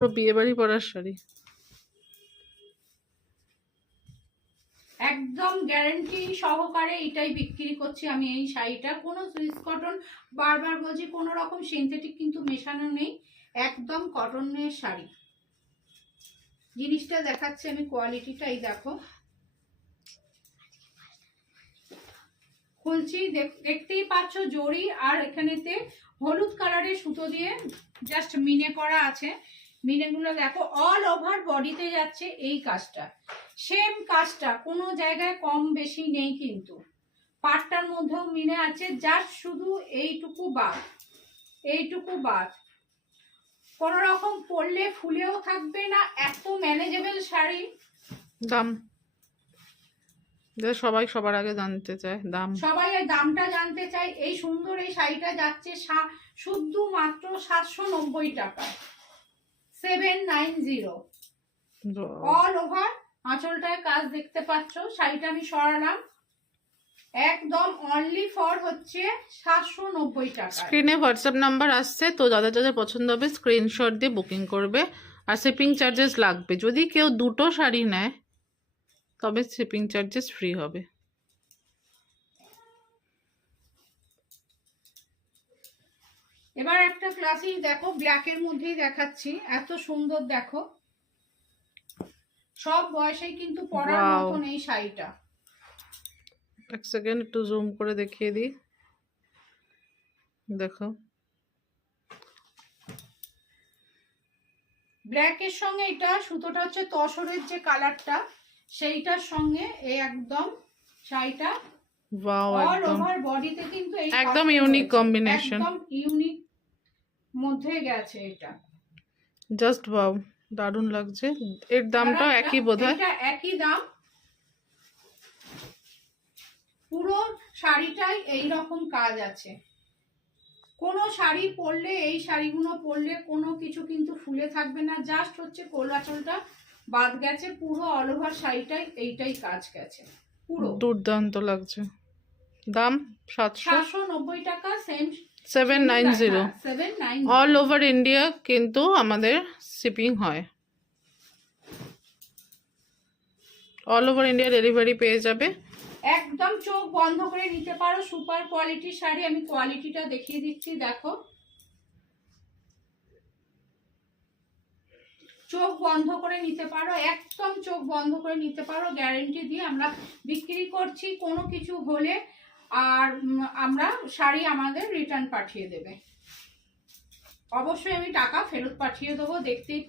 পুরো বিয়ে বাড়ি পরার শাড়ি, একদম গ্যারান্টি সহকারে এটাই বিক্রি করছি আমি এই শাড়িটা। কোনো সুইস কটন, বারবার বলছি, কোনো রকম সিনথেটিক কিন্তু মেশানো নেই, একদম কটনের শাড়ি। জিনিসটা দেখাচ্ছি আমি, কোয়ালিটিটা এই দেখো, খুলছি, দেখতেই পাচ্ছ জরি, আর এখানেতে হলুদ কালারের সুতো দিয়ে জাস্ট মিনে করা আছে। মিনেগুলো দেখো, অল ওভার বডিতে যাচ্ছে এই কাজটা, সেম কাজটা, কোনো জায়গায় কম বেশি নেই কিন্তু। পাটটার মধ্যেও মিনে আছে, জাস্ট শুধু এইটুকু বাদ, এইটুকু বাদ। কোনো রকম পরলে ফুলেও থাকবে না, এত ম্যানেজেবল শাড়ি। দাম সবাই সবার আগে জানতে চায়, দাম সবাই দামটা জানতে চায়। এই সুন্দর এই শাড়িটা যাচ্ছে শুধু মাত্র 790 টাকা, 790, অল ওভার। আঁচলটায় কাজ দেখতে পাচ্ছ, শাড়িটা আমি সরালাম, একদম অনলি ফর হচ্ছে 790 টাকা। স্ক্রিনে হোয়াটসঅ্যাপ নাম্বার আসছে, তো যাদের যাদের পছন্দ হবে স্ক্রিনশট দিয়ে বুকিং করবে। আর শিপিং চার্জেস লাগবে, যদি কেউ দুটো শাড়ি নেয় তবে শিপিং চার্জেস ফ্রি হবে। এবার একটা ক্লাসিক দেখো, ব্ল্যাকের মধ্যেই দেখাচ্ছি, এত সুন্দর দেখো, সব বয়সেই কিন্তু পরার মতন এই শাড়িটা। এক সেকেন্ড একটু জুম করে দেখিয়ে দিই, দেখো ব্ল্যাকের সঙ্গে এটা সুতোটা হচ্ছে তসরের যে কালারটা, সেইটার সঙ্গে এই একদম শাড়িটা ওয়াও, অল একদম ওভার বডিতে কিন্তু এই একদম ইউনিক কম্বিনেশন, একদম ইউনিক মধ্যে গেছে এটা, জাস্ট ওয়াও, দারুণ লাগছে। এর দামটাও একই বোধহয়, এটা একই দাম। পুরো শাড়িটাই এই রকম কাজ আছে, কোনো শাড়ি পরলে, এই শাড়িগুলো পরলে কোনো কিছু কিন্তু ফুলে থাকবে না, জাস্ট হচ্ছে কোলাচলটা বাদ গেছে, পুরো অল ওভার শাড়িটাই এইটাই কাজ গেছে পুরো। দুর্দান্ত লাগছে। দাম 790 টাকা, সেম 790, 790, অল ওভার ইন্ডিয়া কিন্তু আমাদের শিপিং হয়, অল ওভার ইন্ডিয়া ডেলিভারি পেয়ে যাবে। একদম চোখ বন্ধ করে নিতে পারো, সুপার কোয়ালিটির শাড়ি। আমি কোয়ালিটিটা দেখিয়ে দিচ্ছি, দেখো, চোখ বন্ধ করে নিতে পারো, একদম চোখ বন্ধ করে নিতে পারো, গ্যারেন্টি দিয়ে আমরা বিক্রি করছি। কোনো কিছু হলে আর আমরা শাড়ি আমাদের রিটার্ন পাঠিয়ে দেবে, অবশ্যই আমি টাকা ফেরত পাঠিয়ে দেবো, দেখতেই